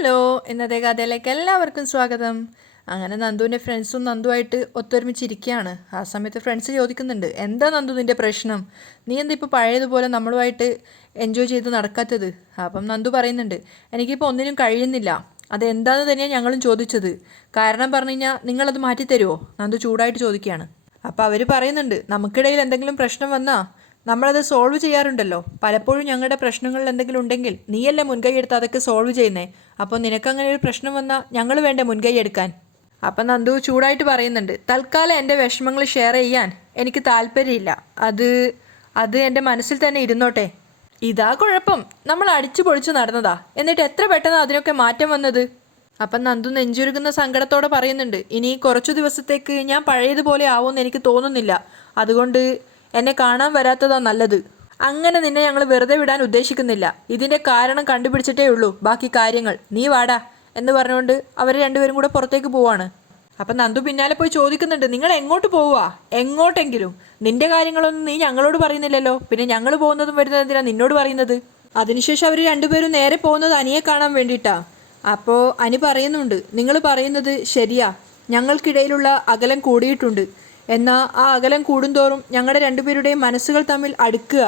Hello ഇന്നത്തെ കഥയിലേക്ക് എല്ലാവർക്കും സ്വാഗതം. അങ്ങനെ നന്ദുവിന്റെ ഫ്രണ്ട്സും നന്ദുവായിട്ട് ഒത്തൊരുമിച്ചിരിക്കുകയാണ്. ആ സമയത്ത് ഫ്രണ്ട്സ് ചോദിക്കുന്നുണ്ട് എന്താ നന്ദു നിന്റെ പ്രശ്നം? നീ എന്താ ഇപ്പോൾ പഴയതുപോലെ നമ്മളുമായിട്ട് എൻജോയ് ചെയ്ത് നടക്കാത്തത്? അപ്പം നന്ദു പറയുന്നുണ്ട് എനിക്കിപ്പോൾ ഒന്നിനും കഴിയുന്നില്ല. അതെന്താന്ന് തന്നെയാണ് ഞങ്ങളും ചോദിച്ചത്. കാരണം പറഞ്ഞു കഴിഞ്ഞാൽ നിങ്ങളത് മാറ്റിത്തരുമോ നന്ദു ചൂടായിട്ട് ചോദിക്കുകയാണ്. അപ്പോൾ അവർ പറയുന്നുണ്ട് നമുക്കിടയിൽ എന്തെങ്കിലും പ്രശ്നം വന്നാൽ നമ്മളത് സോൾവ് ചെയ്യാറുണ്ടല്ലോ. പലപ്പോഴും ഞങ്ങളുടെ പ്രശ്നങ്ങളിൽ എന്തെങ്കിലും ഉണ്ടെങ്കിൽ നീയല്ലേ മുൻകൈ എടുത്ത് അതൊക്കെ സോൾവ് ചെയ്യുന്നേ? അപ്പോൾ നിനക്കങ്ങനെ ഒരു പ്രശ്നം വന്നാൽ ഞങ്ങൾ വേണ്ട മുൻകൈ എടുക്കാൻ? അപ്പം നന്ദു ചൂടായിട്ട് പറയുന്നുണ്ട് തൽക്കാലം എന്റെ വിഷമങ്ങൾ ഷെയർ ചെയ്യാൻ എനിക്ക് താല്പര്യമില്ല. അത് അത് എന്റെ മനസ്സിൽ തന്നെ ഇരുന്നോട്ടെ. ഇതാ കുഴപ്പം. നമ്മൾ അടിച്ചു പൊളിച്ചു നടന്നതാ. എന്നിട്ട് എത്ര പെട്ടെന്ന് അതിനൊക്കെ മാറ്റം വന്നത്? അപ്പം നന്ദു നെഞ്ചുരുകുന്ന സങ്കടത്തോടെ പറയുന്നുണ്ട് ഇനി കുറച്ചു ദിവസത്തേക്ക് ഞാൻ പഴയതുപോലെ ആവുമെന്ന് എനിക്ക് തോന്നുന്നില്ല. അതുകൊണ്ട് എന്നെ കാണാൻ വരാത്തതാ നല്ലത്. അങ്ങനെ നിന്നെ ഞങ്ങൾ വെറുതെ വിടാൻ ഉദ്ദേശിക്കുന്നില്ല. ഇതിന്റെ കാരണം കണ്ടുപിടിച്ചിട്ടേ ഉള്ളൂ. ബാക്കി കാര്യങ്ങൾ. നീ വാടാ എന്ന് പറഞ്ഞുകൊണ്ട് അവർ രണ്ടുപേരും കൂടെ പുറത്തേക്ക് പോവാണ്. അപ്പം നന്ദു പിന്നാലെ പോയി ചോദിക്കുന്നുണ്ട് നിങ്ങൾ എങ്ങോട്ട് പോവുക എങ്ങോട്ടെങ്കിലും. നിന്റെ കാര്യങ്ങളൊന്നും നീ ഞങ്ങളോട് പറയുന്നില്ലല്ലോ. പിന്നെ ഞങ്ങൾ പോകുന്നതും വരുന്നത് എന്തിനാ നിന്നോട് പറയുന്നത്? അതിനുശേഷം അവർ രണ്ടുപേരും നേരെ പോകുന്നത് അനിയെ കാണാൻ വേണ്ടിയിട്ടാ. അപ്പോൾ അനി പറയുന്നുണ്ട് നിങ്ങൾ പറയുന്നത് ശരിയാ. ഞങ്ങൾക്കിടയിലുള്ള അകലം കൂടിയിട്ടുണ്ട്. എന്നാൽ ആ അകലം കൂടുന്തോറും ഞങ്ങളുടെ രണ്ടുപേരുടെയും മനസ്സുകൾ തമ്മിൽ അടുക്കുക.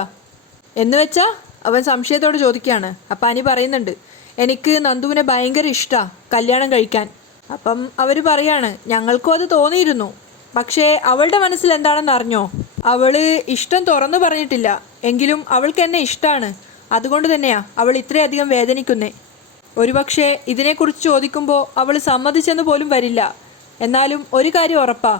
എന്ന് വെച്ചാ അവൻ സംശയത്തോടെ ചോദിക്കുകയാണ് അപ്പം അനി പറയുന്നുണ്ട് എനിക്ക് നന്ദുവിനെ ഭയങ്കര ഇഷ്ടാ കല്യാണം കഴിക്കാൻ. അപ്പം അവർ പറയാണ് ഞങ്ങൾക്കും അത് തോന്നിയിരുന്നു. പക്ഷേ അവളുടെ മനസ്സിൽ എന്താണെന്ന് അറിഞ്ഞോ? അവൾ ഇഷ്ടം തുറന്നു പറഞ്ഞിട്ടില്ല. എങ്കിലും അവൾക്ക് എന്നെ ഇഷ്ടമാണ് അതുകൊണ്ട് തന്നെയാ അവൾ ഇത്രയധികം വേദനിക്കുന്നേ. ഒരുപക്ഷെ ഇതിനെക്കുറിച്ച് ചോദിക്കുമ്പോൾ അവൾ സമ്മതിച്ചെന്ന് പോലും വരില്ല. എന്നാലും ഒരു കാര്യം ഉറപ്പാ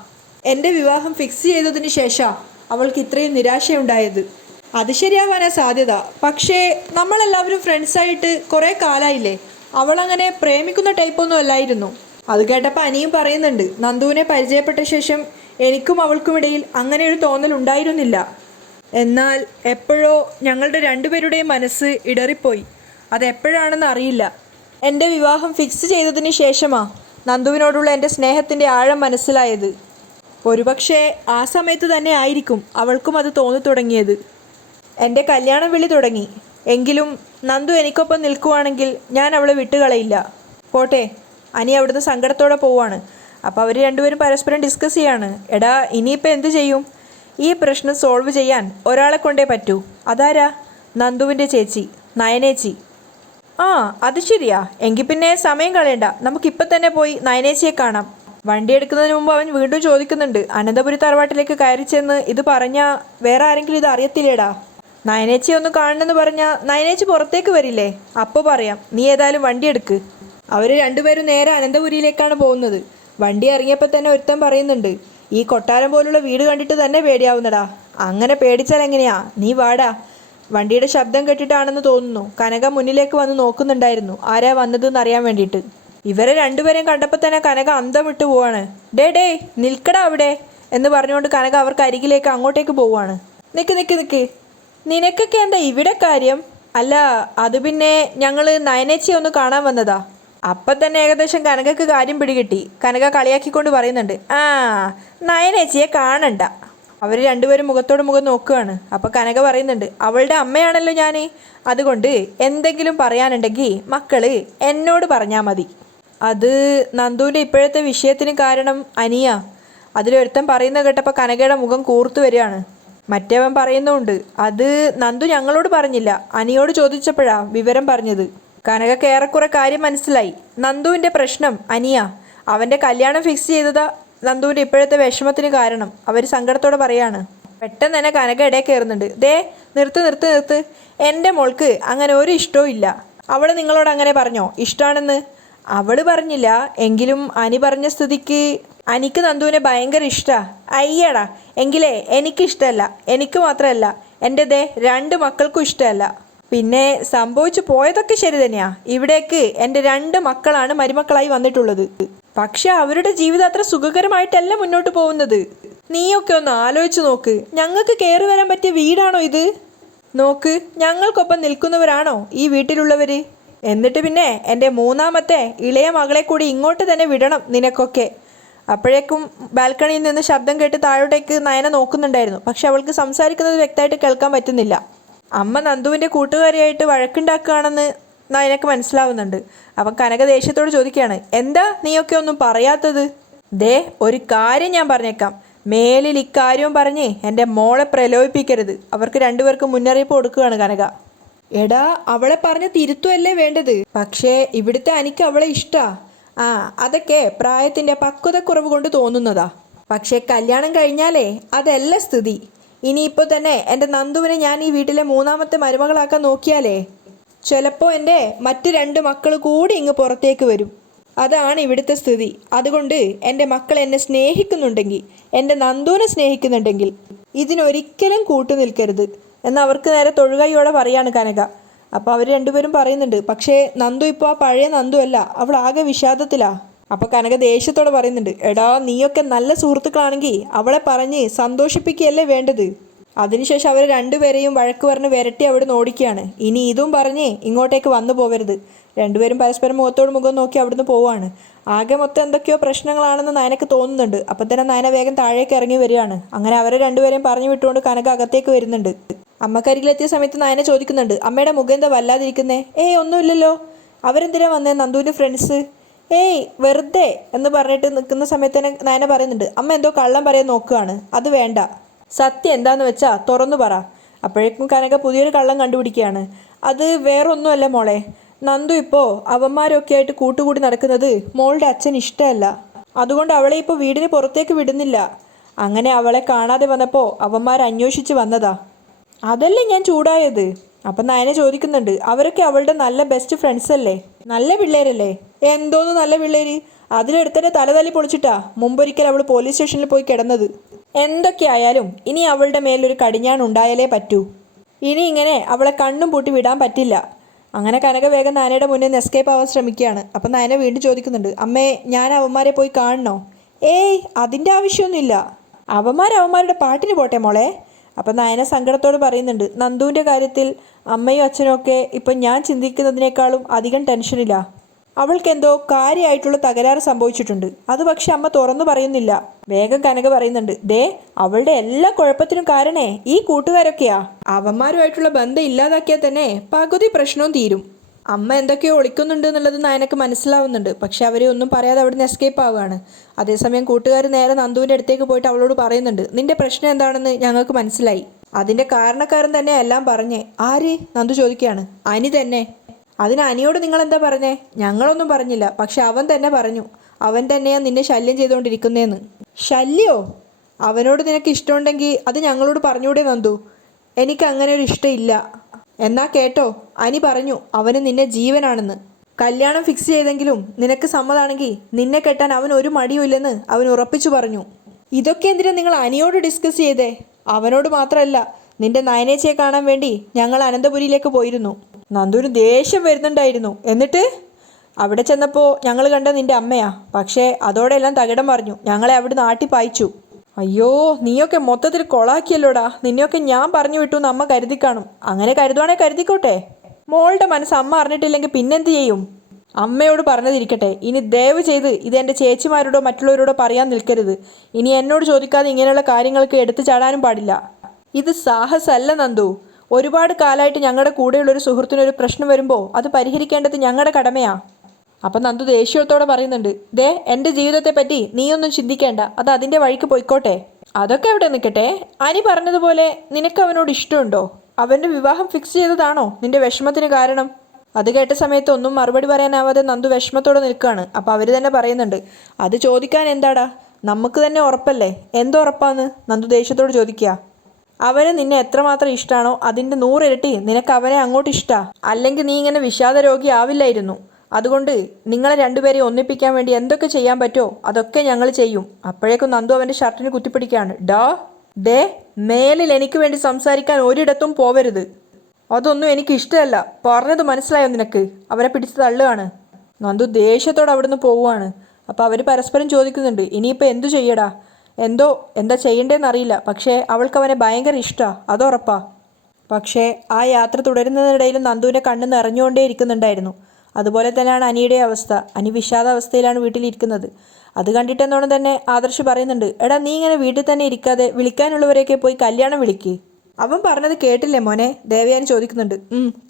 എന്റെ വിവാഹം ഫിക്സ് ചെയ്തതിന് ശേഷം അവൾക്ക് ഇത്രയും നിരാശയുണ്ടായത്. അത് ശരിയാവാനാ സാധ്യത. പക്ഷേ നമ്മളെല്ലാവരും ഫ്രണ്ട്സായിട്ട് കുറേ കാലായില്ലേ? അവളങ്ങനെ പ്രേമിക്കുന്ന ടൈപ്പൊന്നും അല്ലായിരുന്നു. അത് കേട്ടപ്പോൾ അനിയും പറയുന്നുണ്ട് നന്ദുവിനെ പരിചയപ്പെട്ട ശേഷം എനിക്കും അവൾക്കും ഇടയിൽ അങ്ങനെ ഒരു തോന്നൽ ഉണ്ടായിരുന്നില്ല. എന്നാൽ എപ്പോഴോ ഞങ്ങളുടെ രണ്ടുപേരുടെയും മനസ്സ് ഇടറിപ്പോയി. അതെപ്പോഴാണെന്ന് അറിയില്ല. എന്റെ വിവാഹം ഫിക്സ് ചെയ്തതിന് ശേഷമാ നന്ദുവിനോടുള്ള എന്റെ സ്നേഹത്തിന്റെ ആഴം മനസ്സിലായത്. ഒരുപക്ഷെ ആ സമയത്ത് തന്നെ ആയിരിക്കും അവൾക്കും അത് തോന്നി തുടങ്ങിയത്. എന്റെ കല്യാണം വിളി തുടങ്ങി. എങ്കിലും നന്ദു എനിക്കൊപ്പം നിൽക്കുവാണെങ്കിൽ ഞാൻ അവളെ വിട്ടുകളയില്ല. പോട്ടെ അനി അവിടുന്ന് സങ്കടത്തോടെ പോവാണ്. അപ്പോൾ അവർ രണ്ടുപേരും പരസ്പരം ഡിസ്കസ് ചെയ്യാണ്. എടാ ഇനിയിപ്പോൾ എന്ത് ചെയ്യും? ഈ പ്രശ്നം സോൾവ് ചെയ്യാൻ ഒരാളെ കൊണ്ടേ പറ്റൂ. അതാരാ? നന്ദുവിന്റെ ചേച്ചി നയനേച്ചി. ആ അത് ശരിയാ. എങ്കിൽ പിന്നെ സമയം കളയണ്ട. നമുക്കിപ്പം തന്നെ പോയി നയനേച്ചിയെ കാണാം. വണ്ടി എടുക്കുന്നതിന് മുമ്പ് അവൻ വീണ്ടും ചോദിക്കുന്നുണ്ട് അനന്തപുരി തറവാട്ടിലേക്ക് കയറി ചെന്ന് ഇത് പറഞ്ഞാ വേറെ ആരെങ്കിലും ഇത് അറിയത്തില്ലേടാ? നയനേച്ചി ഒന്ന് കാണണമെന്ന് പറഞ്ഞാൽ നയനേച്ചി പുറത്തേക്ക് വരില്ലേ? അപ്പോൾ പറയാം നീ ഏതായാലും വണ്ടി എടുക്ക് അവർ രണ്ടുപേരും നേരെ അനന്തപുരിയിലേക്കാണ് പോകുന്നത്. വണ്ടി ഇറങ്ങിയപ്പോൾ തന്നെ ഒരുത്തൻ പറയുന്നുണ്ട് ഈ കൊട്ടാരം പോലുള്ള വീട് കണ്ടിട്ട് തന്നെ പേടിയാവുന്നടാ. അങ്ങനെ പേടിച്ചാൽ എങ്ങനെയാ? നീ വാടാ. വണ്ടിയുടെ ശബ്ദം കേട്ടിട്ടാണെന്ന് തോന്നുന്നു. കനക മുന്നിലേക്ക് വന്ന് നോക്കുന്നുണ്ടായിരുന്നു ആരാ വന്നതെന്ന് അറിയാൻ വേണ്ടിയിട്ട്. ഇവരെ രണ്ടുപേരെയും കണ്ടപ്പോൾ തന്നെ കനക അന്തം വിട്ടു പോവാണ്. ഡേ ഡേ നിൽക്കടാ അവിടെ എന്ന് പറഞ്ഞുകൊണ്ട് കനക അവർക്ക് അരികിലേക്ക് അങ്ങോട്ടേക്ക് പോവാണ്. നിക്ക് നിക്ക് നിക്ക്. നിനക്കൊക്കെ എന്താ ഇവിടെ കാര്യം? അല്ല അത് പിന്നെ ഞങ്ങൾ നയനേച്ചിയെ ഒന്ന് കാണാൻ വന്നതാ. അപ്പം തന്നെ ഏകദേശം കനകക്ക് കാര്യം പിടികിട്ടി. കനക കളിയാക്കിക്കൊണ്ട് പറയുന്നുണ്ട്. ആ നയനേച്ചിയെ കാണണ്ട. അവർ രണ്ടുപേരും മുഖത്തോട് മുഖം നോക്കുകയാണ് അപ്പോൾ കനക പറയുന്നുണ്ട് അവളുടെ അമ്മയാണല്ലോ ഞാൻ അതുകൊണ്ട് എന്തെങ്കിലും പറയാനുണ്ടെങ്കിൽ മക്കൾ എന്നോട് പറഞ്ഞാൽ മതി. അത് നന്ദുവിന്റെ ഇപ്പോഴത്തെ വിഷയത്തിന് കാരണം അനിയ. അതിലൊരുത്തൻ പറയുന്ന കേട്ടപ്പോൾ കനകയുടെ മുഖം കൂർത്തു വരികയാണ്. മറ്റേവൻ പറയുന്നുണ്ട് അത് നന്ദു ഞങ്ങളോട് പറഞ്ഞില്ല. അനിയോട് ചോദിച്ചപ്പോഴാ വിവരം പറഞ്ഞത്. കനകക്ക് ഏറെക്കുറെ കാര്യം മനസ്സിലായി. നന്ദുവിന്റെ പ്രശ്നം അനിയ. അവന്റെ കല്യാണം ഫിക്സ് ചെയ്തതാ നന്ദുവിന്റെ ഇപ്പോഴത്തെ വിഷമത്തിന് കാരണം. അവർ സങ്കടത്തോടെ പറയാണ്. പെട്ടെന്ന് തന്നെ കനക ഇടയിൽ കയറുന്നുണ്ട്. ദേ നിർത്ത് നിർത്ത് നിർത്ത്. എന്റെ മോൾക്ക് അങ്ങനെ ഒരു ഇഷ്ടവും ഇല്ല. അവൾ നിങ്ങളോട് അങ്ങനെ പറഞ്ഞോ? ഇഷ്ടമാണെന്ന് അവൾ പറഞ്ഞില്ല. എങ്കിലും അനി പറഞ്ഞ സ്ഥിതിക്ക് അനിക്ക് നന്ദുവിനെ ഭയങ്കര ഇഷ്ടാ. അയ്യടാ എങ്കിലേ എനിക്കിഷ്ടമല്ല എനിക്ക് മാത്രമല്ല എന്റെ ദേ രണ്ട് മക്കൾക്കും ഇഷ്ടമല്ല പിന്നെ സംഭവിച്ചു പോയതൊക്കെ ശരി തന്നെയാ. ഇവിടേക്ക് എന്റെ രണ്ട് മക്കളാണ് മരുമക്കളായി വന്നിട്ടുള്ളത്. പക്ഷെ അവരുടെ ജീവിതം അത്ര സുഖകരമായിട്ടല്ല മുന്നോട്ട് പോകുന്നത്. നീയൊക്കെ ഒന്ന് ആലോചിച്ച് നോക്ക്. ഞങ്ങൾക്ക് കയറി വരാൻ പറ്റിയ വീടാണോ ഇത്? നോക്ക് ഞങ്ങൾക്കൊപ്പം നിൽക്കുന്നവരാണോ ഈ വീട്ടിലുള്ളവര്? എന്നിട്ട് പിന്നെ എന്റെ മൂന്നാമത്തെ ഇളയ മകളെ കൂടി ഇങ്ങോട്ട് തന്നെ വിടണം നിനക്കൊക്കെ. അപ്പോഴേക്കും ബാൽക്കണിയിൽ നിന്ന് ശബ്ദം കേട്ട് താഴോട്ടേക്ക് നയന നോക്കുന്നുണ്ടായിരുന്നു. പക്ഷെ അവൾക്ക് സംസാരിക്കുന്നത് വ്യക്തമായിട്ട് കേൾക്കാൻ പറ്റുന്നില്ല. അമ്മ നന്ദുവിന്റെ കൂട്ടുകാരിയായിട്ട് വഴക്കുണ്ടാക്കുകയാണെന്ന് നയനക്ക് മനസ്സിലാവുന്നുണ്ട്. അവൻ കനക ദേഷ്യത്തോട് ചോദിക്കുകയാണ് എന്താ നീയൊക്കെ ഒന്നും പറയാത്തത്? ദേ ഒരു കാര്യം ഞാൻ പറഞ്ഞേക്കാം. മേലിൽ ഇക്കാര്യവും പറഞ്ഞേ എന്റെ മോളെ പ്രലോഭിപ്പിക്കരുത്. അവർക്ക് രണ്ടുപേർക്കും മുന്നറിയിപ്പ് കൊടുക്കുകയാണ് കനക. എടാ അവളെ പറഞ്ഞ് തിരുത്തുമല്ലേ വേണ്ടത്? പക്ഷേ ഇവിടുത്തെ അനിക്ക് അവളെ ഇഷ്ടാ. ആ അതൊക്കെ പ്രായത്തിന്റെ പക്വതക്കുറവ് കൊണ്ട് തോന്നുന്നതാ. പക്ഷേ കല്യാണം കഴിഞ്ഞാലേ അതല്ല സ്ഥിതി. ഇനിയിപ്പോൾ തന്നെ എന്റെ നന്ദുവിനെ ഞാൻ ഈ വീട്ടിലെ മൂന്നാമത്തെ മരുമകളാക്കാൻ നോക്കിയാലേ? ചിലപ്പോൾ എന്റെ മറ്റ് രണ്ട് മക്കൾ കൂടി ഇങ്ങ് പുറത്തേക്ക് വരും. അതാണ് ഇവിടുത്തെ സ്ഥിതി. അതുകൊണ്ട് എന്റെ മക്കൾ എന്നെ സ്നേഹിക്കുന്നുണ്ടെങ്കിൽ എന്റെ നന്ദുവിനെ സ്നേഹിക്കുന്നുണ്ടെങ്കിൽ ഇതിനൊരിക്കലും കൂട്ടു നിൽക്കരുത് എന്ന് അവർക്ക് നേരെ തൊഴുകൈയോടെ പറയാണ് കനക. അപ്പോൾ അവർ രണ്ടുപേരും പറയുന്നുണ്ട് പക്ഷേ നന്ദു ഇപ്പോൾ ആ പഴയ നന്ദു അല്ല അവൾ ആകെ വിഷാദത്തിലാ. അപ്പോൾ കനക ദേഷ്യത്തോടെ പറയുന്നുണ്ട് എടാ നീയൊക്കെ നല്ല സുഹൃത്തുക്കളാണെങ്കിൽ അവളെ പറഞ്ഞ് സന്തോഷിപ്പിക്കുകയല്ലേ വേണ്ടത്? അതിനുശേഷം അവർ രണ്ടുപേരെയും വഴക്ക് പറഞ്ഞ് വിരട്ടി അവിടുന്ന് ഓടിക്കുകയാണ്. ഇനി ഇതും പറഞ്ഞ് ഇങ്ങോട്ടേക്ക് വന്നു പോവരുത്. രണ്ടുപേരും പരസ്പരം മുഖത്തോട് മുഖം നോക്കി അവിടുന്ന് പോവാണ്. ആകെ മൊത്തം എന്തൊക്കെയോ പ്രശ്നങ്ങളാണെന്ന് നയനക്ക് തോന്നുന്നുണ്ട്. അപ്പം തന്നെ നയന വേഗം താഴേക്ക് ഇറങ്ങി വരികയാണ്. അങ്ങനെ അവരെ രണ്ടുപേരെയും പറഞ്ഞു വിട്ടുകൊണ്ട് കനക അകത്തേക്ക് വരുന്നുണ്ട്. അമ്മക്കരികിലെത്തിയ സമയത്ത് നായന ചോദിക്കുന്നുണ്ട് അമ്മയുടെ മുഖം എന്താ വല്ലാതിരിക്കുന്നേ? ഏയ് ഒന്നുമില്ലല്ലോ. അവരെന്തിനാ വന്നേ? നന്ദുവിന്റെ ഫ്രണ്ട്സ് ഏയ് വെറുതെ. എന്ന് പറഞ്ഞിട്ട് നിൽക്കുന്ന സമയത്ത് തന്നെ നയന പറയുന്നുണ്ട് അമ്മ എന്തോ കള്ളം പറയാൻ നോക്കുകയാണ്. അത് വേണ്ട. സത്യം എന്താന്ന് വെച്ചാ തുറന്നു പറ. അപ്പോഴേക്കും കനക പുതിയൊരു കള്ളം കണ്ടുപിടിക്കുകയാണ്. അത് വേറൊന്നുമല്ല മോളെ. നന്ദു ഇപ്പോൾ അവന്മാരൊക്കെ ആയിട്ട് കൂട്ടുകൂടി നടക്കുന്നത് മോളുടെ അച്ഛൻ ഇഷ്ടമല്ല. അതുകൊണ്ട് അവളെ ഇപ്പോൾ വീടിന് പുറത്തേക്ക് വിടുന്നില്ല. അങ്ങനെ അവളെ കാണാതെ വന്നപ്പോൾ അവന്മാർ അന്വേഷിച്ച് വന്നതാ. അതല്ലേ ഞാൻ ചൂടായത്? അപ്പം നയന ചോദിക്കുന്നുണ്ട് അവരൊക്കെ അവളുടെ നല്ല ബെസ്റ്റ് ഫ്രണ്ട്സ് അല്ലേ? നല്ല പിള്ളേരല്ലേ? എന്തോന്ന് നല്ല പിള്ളേര്? അതിലെടുത്തന്നെ തലതല്ലി പൊളിച്ചിട്ടാ മുമ്പൊരിക്കൽ അവൾ പോലീസ് സ്റ്റേഷനിൽ പോയി കിടന്നത്. എന്തൊക്കെയായാലും ഇനി അവളുടെ മേലൊരു കടിഞ്ഞാൺ ഉണ്ടായാലേ പറ്റൂ. ഇനി ഇങ്ങനെ അവളെ കണ്ണും പൂട്ടി വിടാൻ പറ്റില്ല. അങ്ങനെ കനക വേഗം നാനയുടെ മുന്നിൽ നിന്ന് എസ്കേപ്പ് ആവാൻ ശ്രമിക്കുകയാണ്. അപ്പം നയന വീണ്ടും ചോദിക്കുന്നുണ്ട് അമ്മേ ഞാൻ അവന്മാരെ പോയി കാണണോ? ഏയ് അതിന്റെ ആവശ്യമൊന്നുമില്ല. അവന്മാർ അവന്മാരുടെ പാട്ടിന് പോട്ടെ മോളെ. അപ്പം നയന സങ്കടത്തോട് പറയുന്നുണ്ട് നന്ദുവിന്റെ കാര്യത്തിൽ അമ്മയും അച്ഛനും ഒക്കെ ഇപ്പം ഞാൻ ചിന്തിക്കുന്നതിനേക്കാളും അധികം ടെൻഷനില്ല അവൾക്കെന്തോ കാര്യമായിട്ടുള്ള തകരാറ് സംഭവിച്ചിട്ടുണ്ട്. അത് പക്ഷെ അമ്മ തുറന്നു പറയുന്നില്ല. വേഗം കനക പറയുന്നുണ്ട് ദേ അവളുടെ എല്ലാ കുഴപ്പത്തിനും കാരണേ ഈ കൂട്ടുകാരൊക്കെയാ. അവന്മാരുമായിട്ടുള്ള ബന്ധം ഇല്ലാതാക്കിയാൽ തന്നെ പകുതി പ്രശ്നവും തീരും. അമ്മ എന്തൊക്കെയോ ഒളിക്കുന്നുണ്ട് എന്നുള്ളത് നയനക്ക് മനസ്സിലാവുന്നുണ്ട്. പക്ഷെ അവരെ ഒന്നും പറയാതെ അവിടുന്ന് എസ്കേപ്പ് ആവുകയാണ്. അതേസമയം കൂട്ടുകാർ നേരെ നന്ദുവിന്റെ അടുത്തേക്ക് പോയിട്ട് അവളോട് പറയുന്നുണ്ട് നിന്റെ പ്രശ്നം എന്താണെന്ന് ഞങ്ങൾക്ക് മനസ്സിലായി. അതിന്റെ കാരണക്കാരൻ തന്നെ എല്ലാം പറഞ്ഞേ. ആര്? നന്ദു ചോദിക്കുകയാണ്. അനി തന്നെ. അതിന് അനിയോട് നിങ്ങൾ എന്താ പറഞ്ഞേ? ഞങ്ങളൊന്നും പറഞ്ഞില്ല. പക്ഷെ അവൻ തന്നെ പറഞ്ഞു. അവൻ തന്നെയാണ് നിന്നെ ശല്യം ചെയ്തുകൊണ്ടിരിക്കുന്നതെന്ന് ശല്യോ? അവനോട് നിനക്ക് ഇഷ്ടമുണ്ടെങ്കിൽ അത് ഞങ്ങളോട് പറഞ്ഞൂടെ നന്ദു. എനിക്ക് അങ്ങനെ ഒരു ഇഷ്ടമില്ല എന്നാ കേട്ടോ അനി പറഞ്ഞു അവന് നിന്നെ ജീവനാണെന്ന്. കല്യാണം ഫിക്സ് ചെയ്തെങ്കിലും നിനക്ക് സമ്മതാണെങ്കിൽ നിന്നെ കെട്ടാൻ അവൻ ഒരു മടിയുമില്ലെന്ന് അവൻ ഉറപ്പിച്ചു പറഞ്ഞു. ഇതൊക്കെ എന്തിനാ നിങ്ങൾ അനിയോട് ഡിസ്കസ് ചെയ്തേ? അവനോട് മാത്രമല്ല നിന്റെ നയനേച്ചയെ കാണാൻ വേണ്ടി ഞങ്ങൾ അനന്തപുരിയിലേക്ക് പോയിരുന്നു. നന്ദുവിന് ദേഷ്യം വരുന്നുണ്ടായിരുന്നു. എന്നിട്ട്? അവിടെ ചെന്നപ്പോൾ ഞങ്ങൾ കണ്ട നിന്റെ അമ്മയാ. പക്ഷേ അതോടെ എല്ലാം തകിടം പറഞ്ഞു ഞങ്ങളെ അവിടെ നാട്ടി പായിച്ചു അയ്യോ നീയൊക്കെ മൊത്തത്തിൽ കൊളാക്കിയല്ലോടാ. നിന്നെയൊക്കെ ഞാൻ പറഞ്ഞു വിട്ടു എന്ന് അമ്മ കരുതി കാണും. അങ്ങനെ കരുതുവാണേ കരുതിക്കോട്ടെ. മോളുടെ മനസ്സ് അമ്മ അറിഞ്ഞിട്ടില്ലെങ്കിൽ പിന്നെന്ത് ചെയ്യും? അമ്മയോട് പറഞ്ഞതിരിക്കട്ടെ. ഇനി ദയവ് ചെയ്ത് ഇത് എന്റെ ചേച്ചിമാരോടോ മറ്റുള്ളവരോടോ പറയാൻ നിൽക്കരുത്. ഇനി എന്നോട് ചോദിക്കാതെ ഇങ്ങനെയുള്ള കാര്യങ്ങൾക്ക് എടുത്തു ചാടാനും പാടില്ല. ഇത് സാഹസല്ല നന്ദു. ഒരുപാട് കാലമായിട്ട് ഞങ്ങളുടെ കൂടെയുള്ള ഒരു സുഹൃത്തിനൊരു പ്രശ്നം വരുമ്പോൾ അത് പരിഹരിക്കേണ്ടത് ഞങ്ങളുടെ കടമയാ. അപ്പം നന്ദു ദേഷ്യത്തോടെ പറയുന്നുണ്ട് ദേ എന്റെ ജീവിതത്തെ പറ്റി നീയൊന്നും ചിന്തിക്കേണ്ട. അത് അതിന്റെ വഴിക്ക് പോയിക്കോട്ടെ. അതൊക്കെ എവിടെ നിൽക്കട്ടെ? അനി പറഞ്ഞതുപോലെ നിനക്ക് അവനോട് ഇഷ്ടമുണ്ടോ? അവന്റെ വിവാഹം ഫിക്സ് ചെയ്തതാണോ നിന്റെ വിഷമത്തിന് കാരണം? അത് കേട്ട സമയത്ത് ഒന്നും മറുപടി പറയാനാവാതെ നന്ദു വിഷമത്തോടെ നിൽക്കുകയാണ്. അപ്പോൾ അവർ തന്നെ പറയുന്നുണ്ട് അത് ചോദിക്കാൻ എന്താടാ? നമുക്ക് തന്നെ ഉറപ്പല്ലേ? എന്തുറപ്പാന്ന് നന്ദു ദേഷ്യത്തോട് ചോദിക്കുക. അവന് നിന്നെ എത്രമാത്രം ഇഷ്ടമാണോ അതിന്റെ നൂറിരട്ടി നിനക്ക് അവനെ അങ്ങോട്ട് ഇഷ്ടാ. അല്ലെങ്കിൽ നീ ഇങ്ങനെ വിഷാദ രോഗി ആവില്ലായിരുന്നു. അതുകൊണ്ട് നിങ്ങളെ രണ്ടുപേരെ ഒന്നിപ്പിക്കാൻ വേണ്ടി എന്തൊക്കെ ചെയ്യാൻ പറ്റുമോ അതൊക്കെ ഞങ്ങൾ ചെയ്യും. അപ്പോഴേക്കും നന്ദു അവന്റെ ഷർട്ടിന് കുത്തിപ്പിടിക്കുകയാണ്. ഡാ ദേ മേലിൽ എനിക്ക് വേണ്ടി സംസാരിക്കാൻ ഒരിടത്തും പോവരുത്. അതൊന്നും എനിക്ക് ഇഷ്ടമല്ല. പറഞ്ഞത് മനസ്സിലായോ നിനക്ക്? അവരെ പിടിച്ച് തള്ളുകയാണ്. നന്ദു ദേഷ്യത്തോടെ അവിടുന്ന് പോവുകയാണ്. അപ്പോൾ അവർ പരസ്പരം ചോദിക്കുന്നുണ്ട് ഇനിയിപ്പോൾ എന്തു ചെയ്യടാ? എന്തോ എന്താ ചെയ്യണ്ടേന്ന് അറിയില്ല. പക്ഷേ അവൾക്ക് അവനെ ഭയങ്കര ഇഷ്ടമാണ് അതുറപ്പാ. പക്ഷേ ആ യാത്ര തുടരുന്നതിനിടയിൽ നന്ദുവിന്റെ കണ്ണ് നിറഞ്ഞുകൊണ്ടേ ഇരിക്കുന്നുണ്ടായിരുന്നു അതുപോലെ തന്നെയാണ് അനിയുടെ അവസ്ഥ. അനി വിഷാദാവസ്ഥയിലാണ് വീട്ടിലിരിക്കുന്നത്. അത് കണ്ടിട്ടെന്നോണം തന്നെ ആദർശ് പറയുന്നുണ്ട് എടാ നീ ഇങ്ങനെ വീട്ടിൽ തന്നെ ഇരിക്കാതെ വിളിക്കാനുള്ളവരെയൊക്കെ പോയി കല്യാണം വിളിക്ക്. അവൻ പറഞ്ഞത് കേട്ടില്ലേ മോനെ? ദേവയാനി ചോദിക്കുന്നുണ്ട്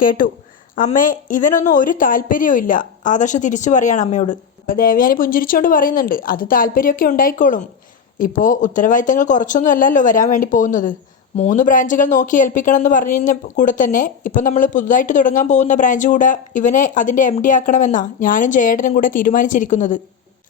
കേട്ടു. അമ്മേ ഇവനൊന്നും ഒരു താല്പര്യവും ഇല്ല. ആദർശ് തിരിച്ചു പറയാണ് അമ്മയോട് അപ്പോൾ ദേവയാനി പുഞ്ചിരിച്ചുകൊണ്ട് പറയുന്നുണ്ട് അത് താല്പര്യമൊക്കെ ഉണ്ടായിക്കോളും. ഇപ്പോൾ ഉത്തരവാദിത്തങ്ങൾ കുറച്ചൊന്നും അല്ലല്ലോ വരാൻ വേണ്ടി പോകുന്നത്. മൂന്ന് ബ്രാഞ്ചുകൾ നോക്കി ഏൽപ്പിക്കണം എന്ന് പറഞ്ഞതിന് കൂടെ തന്നെ ഇപ്പം നമ്മൾ പുതുതായിട്ട് തുടങ്ങാൻ പോകുന്ന ബ്രാഞ്ച് കൂടെ ഇവനെ അതിന്റെ എം ഡി ആക്കണമെന്നാ ഞാനും ജയേട്ടനും കൂടെ തീരുമാനിച്ചിരിക്കുന്നത്.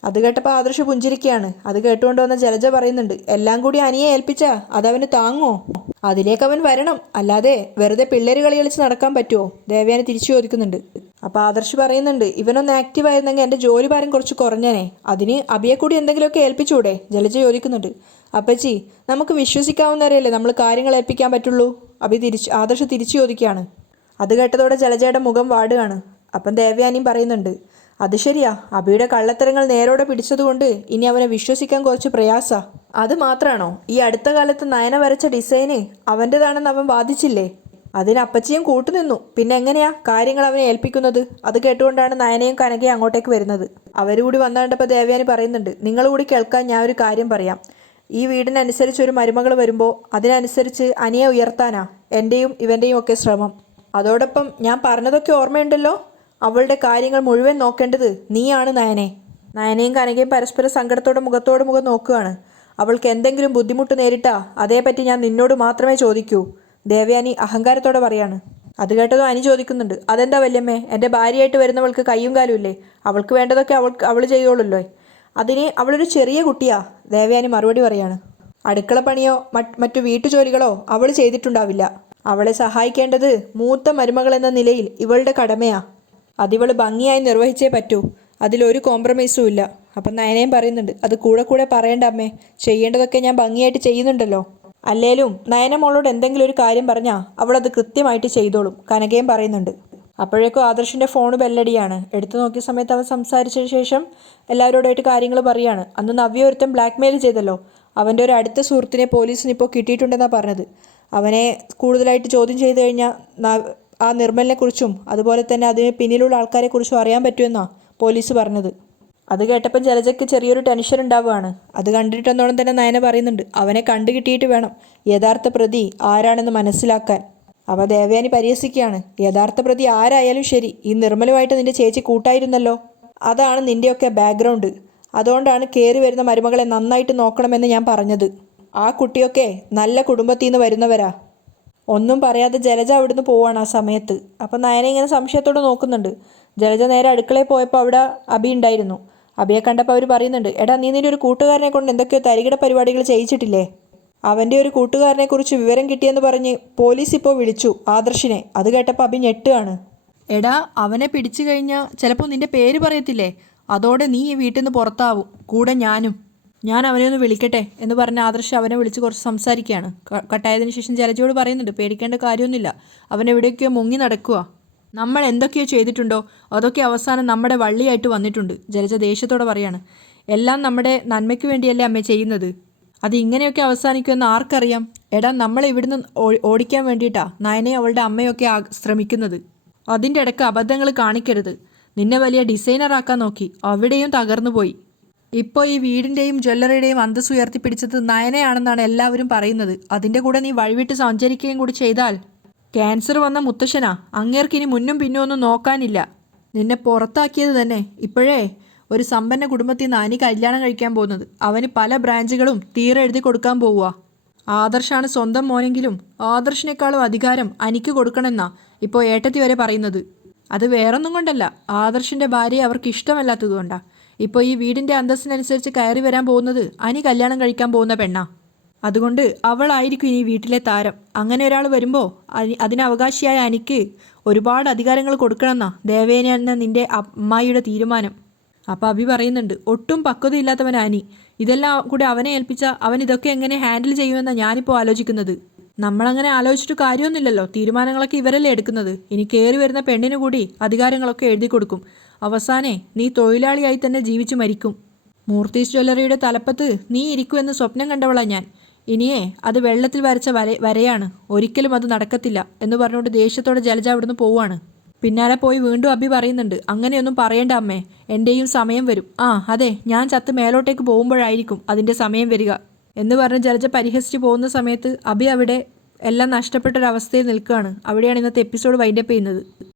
അത് കേട്ടപ്പോൾ ആദർശ പുഞ്ചിരിക്കുകയാണ്. അത് കേട്ടുകൊണ്ട് വന്ന ജലജ പറയുന്നുണ്ട് എല്ലാം കൂടി അനിയെ ഏൽപ്പിച്ചാ അതവന് താങ്ങോ? അതിലേക്ക് അവൻ വരണം. അല്ലാതെ വെറുതെ പിള്ളേർ കളി കളിച്ച് നടക്കാൻ പറ്റുമോ ദേവയാനി തിരിച്ചു ചോദിക്കുന്നുണ്ട്. അപ്പോൾ ആദർശ് പറയുന്നുണ്ട് ഇവനൊന്ന് ആക്റ്റീവ് ആയിരുന്നെങ്കിൽ എന്റെ ജോലി ഭാരം കുറച്ച് കുറഞ്ഞേനെ. അതിന് അബിയെ കൂടി എന്തെങ്കിലുമൊക്കെ ഏൽപ്പിച്ചൂടെ? ജലജ ചോദിക്കുന്നുണ്ട് അപ്പച്ചി നമുക്ക് വിശ്വസിക്കാവുന്നവരെയല്ലേ നമ്മൾ കാര്യങ്ങൾ ഏൽപ്പിക്കാൻ പറ്റുള്ളൂ? അഭി തിരിച്ച് ആദർശ് തിരിച്ചു ചോദിക്കുകയാണ്. അത് കേട്ടതോടെ ജലജയുടെ മുഖം വാടുകയാണ്. അപ്പം ദേവയാനിയും പറയുന്നുണ്ട് അത് ശരിയാ. അബിയുടെ കള്ളത്തരങ്ങൾ നേരോടെ പിടിച്ചതുകൊണ്ട് ഇനി അവനെ വിശ്വസിക്കാൻ കുറച്ച് പ്രയാസാ. അത് മാത്രമാണോ ഈ അടുത്ത കാലത്ത് നയന വരച്ച ഡിസൈന് അവന്റെതാണെന്ന് അവൻ വാദിച്ചില്ലേ? അതിന് അപ്പച്ചിയും കൂട്ടുനിന്നു. പിന്നെ എങ്ങനെയാ കാര്യങ്ങൾ അവനെ ഏൽപ്പിക്കുന്നത്? അത് കേട്ടുകൊണ്ടാണ് നയനയും കനകയും അങ്ങോട്ടേക്ക് വരുന്നത്. അവരുകൂടി വന്നാണ്ടപ്പോൾ ദേവയാനി പറയുന്നുണ്ട് നിങ്ങൾ കൂടി കേൾക്കാൻ ഞാൻ ഒരു കാര്യം പറയാം. ഈ വീടിനനുസരിച്ച് ഒരു മരുമകൾ വരുമ്പോൾ അതിനനുസരിച്ച് അനിയെ ഉയർത്താനാ എന്റെയും ഇവന്റെയും ഒക്കെ ശ്രമം. അതോടൊപ്പം ഞാൻ പറഞ്ഞതൊക്കെ ഓർമ്മയുണ്ടല്ലോ? അവളുടെ കാര്യങ്ങൾ മുഴുവൻ നോക്കേണ്ടത് നീയാണ് നയനെ. നയനയും കനകയും പരസ്പരം സങ്കടത്തോടെ മുഖത്തോട് മുഖം നോക്കുകയാണ്. അവൾക്ക് എന്തെങ്കിലും ബുദ്ധിമുട്ട് നേരിട്ടാ അതേപ്പറ്റി ഞാൻ നിന്നോട് മാത്രമേ ചോദിക്കൂ. ദേവയാനി അഹങ്കാരത്തോടെ പറയാണ്. അത് കേട്ടതും അനി ചോദിക്കുന്നുണ്ട്. അതെന്താ വല്യമ്മേ? എന്റെ ഭാര്യയായിട്ട് വരുന്നവൾക്ക് കയ്യും കാലും ഇല്ലേ? അവൾക്ക് വേണ്ടതൊക്കെ അവൾക്ക് അവൾ ചെയ്യുള്ളൂ അതിന് അവളൊരു ചെറിയ കുട്ടിയാ. ദേവയാനി മറുപടി പറയാണ്. അടുക്കള പണിയോ മറ്റ് വീട്ടുജോലികളോ അവൾ ചെയ്തിട്ടുണ്ടാവില്ല. അവളെ സഹായിക്കേണ്ടത് മൂത്ത മരുമകൾ എന്ന നിലയിൽ ഇവളുടെ കടമയാ. അതിവൾ ഭംഗിയായി നിർവഹിച്ചേ പറ്റൂ. അതിലൊരു കോംപ്രമൈസും ഇല്ല. അപ്പം നയനയും പറയുന്നുണ്ട് അത് കൂടെ കൂടെ പറയണ്ട അമ്മേ. ചെയ്യേണ്ടതൊക്കെ ഞാൻ ഭംഗിയായിട്ട് ചെയ്യുന്നുണ്ടല്ലോ. അല്ലേലും നയന മോളോട് എന്തെങ്കിലും ഒരു കാര്യം പറഞ്ഞാൽ അവളത് കൃത്യമായിട്ട് ചെയ്തോളും കനകയും പറയുന്നുണ്ട്. അപ്പോഴേക്കും ആദർശിന്റെ ഫോൺ ബെല്ലടിയാണ്. എടുത്തു നോക്കിയ സമയത്ത് അവൻ സംസാരിച്ചതിന് ശേഷം എല്ലാവരോടായിട്ട് കാര്യങ്ങൾ പറയാണ്. അന്ന് നവ്യ ബ്ലാക്ക് മെയിൽ ചെയ്തല്ലോ. അവന്റെ ഒരു അടുത്ത സുഹൃത്തിനെ പോലീസിന് ഇപ്പോൾ കിട്ടിയിട്ടുണ്ടെന്നാണ് പറഞ്ഞത്. അവനെ കൂടുതലായിട്ട് ചോദ്യം ചെയ്തു കഴിഞ്ഞാൽ ആ നിർമ്മലിനെക്കുറിച്ചും അതുപോലെ തന്നെ അതിന് പിന്നിലുള്ള ആൾക്കാരെക്കുറിച്ചും അറിയാൻ പറ്റുമെന്നാണ് പോലീസ് പറഞ്ഞത്. അത് കേട്ടപ്പോൾ ജലജയ്ക്ക് ചെറിയൊരു ടെൻഷൻ ഉണ്ടാവുകയാണ്. അത് കണ്ടിട്ടെന്നോളം തന്നെ നയന പറയുന്നുണ്ട്. അവനെ കണ്ടു കിട്ടിയിട്ട് വേണം. യഥാർത്ഥ പ്രതി ആരാണെന്ന് മനസ്സിലാക്കാൻ. അവ ദേവയാനി പരിഹസിക്കുകയാണ്. യഥാർത്ഥ പ്രതി ആരായാലും ശരി ഈ നിർമ്മലമായിട്ട് നിന്റെ ചേച്ചി കൂട്ടായിരുന്നല്ലോ. അതാണ് നിന്റെയൊക്കെ ബാക്ക്ഗ്രൗണ്ട്. അതുകൊണ്ടാണ് കയറി വരുന്ന മരുമകളെ നന്നായിട്ട് നോക്കണമെന്ന് ഞാൻ പറഞ്ഞത്. ആ കുട്ടിയൊക്കെ നല്ല കുടുംബത്തിൽ നിന്ന് വരുന്നവരാ. ഒന്നും പറയാതെ ജലജ അവിടുന്ന് പോവാണ് ആ സമയത്ത്. അപ്പം നയന ഇങ്ങനെ സംശയത്തോടെ നോക്കുന്നുണ്ട്. ജലജ നേരെ അടുക്കളയിൽ പോയപ്പോൾ അവിടെ അബി ഉണ്ടായിരുന്നു. അബിയെ കണ്ടപ്പോൾ അവർ പറയുന്നുണ്ട് എടാ നീ നിന്റെ ഒരു കൂട്ടുകാരനെ കൊണ്ട് എന്തൊക്കെയോ തരികിട പരിപാടികൾ ചെയ്യിച്ചിട്ടില്ലേ? അവന്റെ ഒരു കൂട്ടുകാരനെക്കുറിച്ച് വിവരം കിട്ടിയെന്ന് പറഞ്ഞ് പോലീസ് ഇപ്പോൾ വിളിച്ചു ആദർശിനെ. അത് കേട്ടപ്പോൾ അഭി ഞെട്ടുകയാണ്. എടാ അവനെ പിടിച്ചു കഴിഞ്ഞാൽ ചിലപ്പോൾ നിന്റെ പേര് പറയത്തില്ലേ? അതോടെ നീ ഈ വീട്ടിൽ നിന്ന് പുറത്താവും. കൂടെ ഞാനും. ഞാൻ അവനെ ഒന്ന് വിളിക്കട്ടെ എന്ന് പറഞ്ഞ ആദർശ് അവനെ വിളിച്ച് കുറച്ച് സംസാരിക്കുകയാണ്. കട്ടായതിന് ശേഷം ജലജയോട് പറയുന്നുണ്ട് പേടിക്കേണ്ട കാര്യമൊന്നുമില്ല. അവൻ എവിടെയൊക്കെയോ മുങ്ങി നടക്കുക നമ്മൾ എന്തൊക്കെയോ ചെയ്തിട്ടുണ്ടോ? അതൊക്കെ അവസാനം നമ്മുടെ വള്ളിയായിട്ട് വന്നിട്ടുണ്ട്. ജലജ ദേഷ്യത്തോടെ പറയാണ്. എല്ലാം നമ്മുടെ നന്മയ്ക്ക് വേണ്ടിയല്ലേ അമ്മ ചെയ്യുന്നത്? അത് ഇങ്ങനെയൊക്കെ അവസാനിക്കുമെന്ന് ആർക്കറിയാം? എടാ നമ്മളെ ഇവിടുന്ന് ഓടിക്കാൻ വേണ്ടിയിട്ടാ നയനെ അവളുടെ അമ്മയൊക്കെ ശ്രമിക്കുന്നത്. അതിന്റെ ഇടയ്ക്ക് അബദ്ധങ്ങൾ കാണിക്കരുത്. നിന്നെ വലിയ ഡിസൈനറാക്കാൻ നോക്കി. അവിടെയും തകർന്നു പോയി. ഇപ്പോൾ ഈ വീടിന്റെയും ജ്വല്ലറിയുടെയും അന്തസ് ഉയർത്തിപ്പിടിച്ചത് നയനയാണെന്നാണ് എല്ലാവരും പറയുന്നത്. അതിന്റെ കൂടെ നീ വഴിവിട്ട് സഞ്ചരിക്കുകയും കൂടി ചെയ്താൽ. ക്യാൻസർ വന്ന മുത്തശ്ശനാ. അങ്ങേർക്കിനി മുന്നും പിന്നും ഒന്നും നോക്കാനില്ല. നിന്നെ പുറത്താക്കിയത് തന്നെ. ഇപ്പോഴേ ഒരു സമ്പന്ന കുടുംബത്തിൽ നിന്ന് അനി കല്യാണം കഴിക്കാൻ പോകുന്നത്. അവന് പല ബ്രാഞ്ചുകളും തീരെ എഴുതി കൊടുക്കാൻ പോവുക. ആദർശാണ് സ്വന്തം മോനെങ്കിലും ആദർശിനേക്കാളും അധികാരം അനിക്ക് കൊടുക്കണമെന്നാ ഇപ്പോൾ ഏട്ടത്തി വരെ പറയുന്നത്. അത് വേറൊന്നും കൊണ്ടല്ല. ആദർശിന്റെ ഭാര്യയെ അവർക്ക് ഇഷ്ടമല്ലാത്തതുകൊണ്ടാ ഇപ്പോൾ ഈ വീടിന്റെ അന്തസ്സിനനുസരിച്ച് കയറി വരാൻ പോകുന്നത് അനി കല്യാണം കഴിക്കാൻ പോകുന്ന പെണ്ണാ. അതുകൊണ്ട് അവളായിരിക്കും ഇനി വീട്ടിലെ താരം. അങ്ങനെ ഒരാൾ വരുമ്പോൾ അതിന് അവകാശിയായ അനിക്ക് ഒരുപാട് അധികാരങ്ങൾ കൊടുക്കണമെന്നാ ദേവേന എന്ന നിന്റെ അമ്മായിയുടെ തീരുമാനം. അപ്പോൾ അഭി പറയുന്നുണ്ട് ഒട്ടും പക്വതയില്ലാത്തവൻ ആനി. ഇതെല്ലാം കൂടി അവനെ ഏൽപ്പിച്ച അവൻ ഇതൊക്കെ എങ്ങനെ ഹാൻഡിൽ ചെയ്യുമെന്നാണ് ഞാനിപ്പോൾ ആലോചിക്കുന്നത്. നമ്മളങ്ങനെ ആലോചിച്ചിട്ട് കാര്യമൊന്നുമില്ലല്ലോ. തീരുമാനങ്ങളൊക്കെ ഇവരല്ലേ എടുക്കുന്നത്. ഇനി കയറി വരുന്ന പെണ്ണിനു കൂടി അധികാരങ്ങളൊക്കെ എഴുതി കൊടുക്കും. അവസാനേ നീ തൊഴിലാളിയായി തന്നെ ജീവിച്ചു മരിക്കും. മൂർത്തി ജ്വല്ലറിയുടെ തലപ്പത്ത് നീ ഇരിക്കുമെന്ന് സ്വപ്നം കണ്ടവളാ ഞാൻ. ഇനിയേ അത് വെള്ളത്തിൽ വരച്ച വര വരയാണ്. ഒരിക്കലും അത് നടക്കത്തില്ല എന്ന് പറഞ്ഞുകൊണ്ട് ദേഷ്യത്തോടെ ജലജ അവിടുന്ന് പോവാണ്. പിന്നാലെ പോയി വീണ്ടും അബി പറയുന്നുണ്ട് അങ്ങനെയൊന്നും പറയേണ്ട അമ്മേ എന്റെയും സമയം വരും. ആ അതെ ഞാൻ ചത്ത് മേലോട്ടേക്ക് പോകുമ്പോഴായിരിക്കും അതിന്റെ സമയം വരിക. എന്ന് പറഞ്ഞ് ജലജ പരിഹസിച്ച് പോകുന്ന സമയത്ത് അബി അവിടെ എല്ലാം നഷ്ടപ്പെട്ടൊരവസ്ഥയിൽ നിൽക്കുകയാണ്. അവിടെയാണ് ഇന്നത്തെ എപ്പിസോഡ് വൈൻഡപ്പ് ചെയ്യുന്നത്.